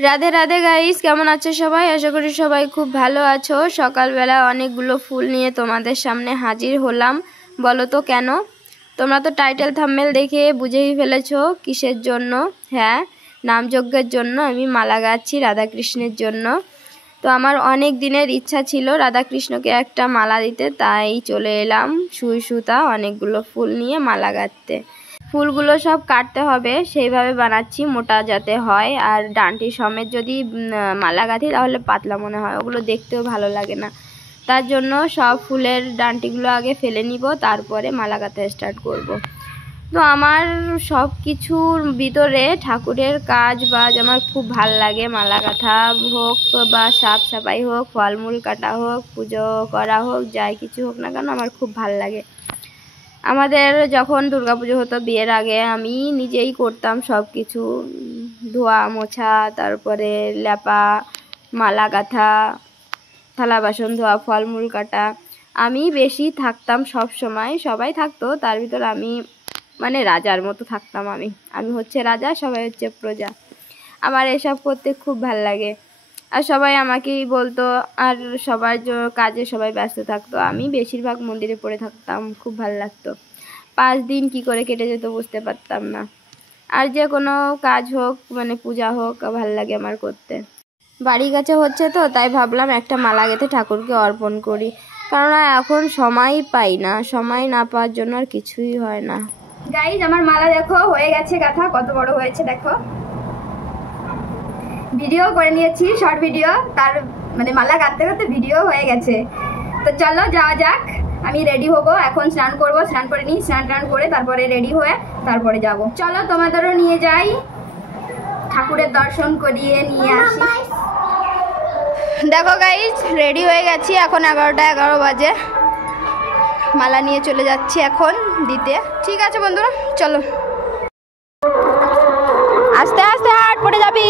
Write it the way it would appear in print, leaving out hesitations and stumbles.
Radhe Radhe guys, কেমন আছো সবাই? আশা করি সবাই খুব ভালো আছো। সকালবেলা অনেকগুলো ফুল নিয়ে তোমাদের সামনে হাজির হলাম। বলো তো কেন? তোমরা তো টাইটেল থাম্বনেল দেখে বুঝেই ফেলেছো কিসের জন্য। হ্যাঁ, নামযজ্ঞের জন্য আমি মালা গাচ্ছি রাধাকৃষ্ণের জন্য। তো আমার অনেক দিনের ইচ্ছা ছিল রাধাকৃষ্ণকে একটা মালা দিতে, তাই চলে এলাম সুই সুতা অনেকগুলো ফুল নিয়ে মালা গাঁথতে। ফুলগুলো সব কাটতে হবে, সেইভাবে বানাচ্ছি মোটা যাতে হয়। আর ডান্টি সমেত যদি মালা গাঁথি তাহলে পাতলা মনে হয়, ওগুলো দেখতেও ভালো লাগে না। তার জন্য সব ফুলের ডান্টিগুলো আগে ফেলে নিব, তারপরে মালা গাঁথা স্টার্ট করব। তো আমার সব কিছুর ভিতরে ঠাকুরের কাজ বাজ আমার খুব ভাল লাগে। মালা গাঁথা হোক বা সাফ সাফাই হোক, ফলমূল কাটা হোক, পুজো করা হোক, যাই কিছু হোক না কেন আমার খুব ভাল লাগে। আমাদের যখন দুর্গাপুজো হতো বিয়ের আগে আমি নিজেই করতাম সব কিছু, ধোয়া মোছা, তারপরে লেপা, মালা গাঁথা, থালা বাসন ধোয়া, ফলমূল কাটা। আমি বেশি থাকতাম সব সময়, সবাই থাকতো তার ভিতর আমি মানে রাজার মতো থাকতাম। আমি হচ্ছে রাজা, সবাই হচ্ছে প্রজা। আমার এসব করতে খুব ভাল লাগে। আর সবাই আমাকেই বলতো, আর সবার কাজে সবাই ব্যস্ত থাকতো, আমি বেশিরভাগ মন্দিরে পড়ে থাকতাম। খুব ভালো লাগতো। 5 দিন কি করে কেটে যেত বুঝতে পারতাম না। আর যে কোনো কাজ হোক মানে পূজা হোক ভাল লাগে আমার করতে। বাড়ি কাছে হচ্ছে তো তাই ভাবলাম একটা মালা গেঁথে ঠাকুরকে অর্পণ করি, কেননা এখন সময় পাই না। সময় না পাওয়ার জন্য আর কিছুই হয় না। গাইজ, আমার মালা দেখো হয়ে গেছে গাঁথা, কত বড় হয়েছে দেখো। ভিডিও করে নিয়েছি, শর্ট ভিডিও, তার মানে মালা গাঁথতে গাঁথতে ভিডিও হয়ে গেছে। তো চলো যাওয়া যাক। আমি রেডি হবো, এখন স্নান করবো, স্নান করে নিই, স্নান টান করে তারপরে রেডি হয়ে তারপরে যাব। চলো তোমাদেরও নিয়ে যাই, ঠাকুরের দর্শন করিয়ে নিয়ে আসি। দেখো গাইজ, রেডি হয়ে গেছি, এখন 11টা 11 বাজে। মালা নিয়ে চলে যাচ্ছি এখন দিতে। ঠিক আছে বন্ধুরা, চলো। আস্তে আস্তে হাট পড়ে যাবি।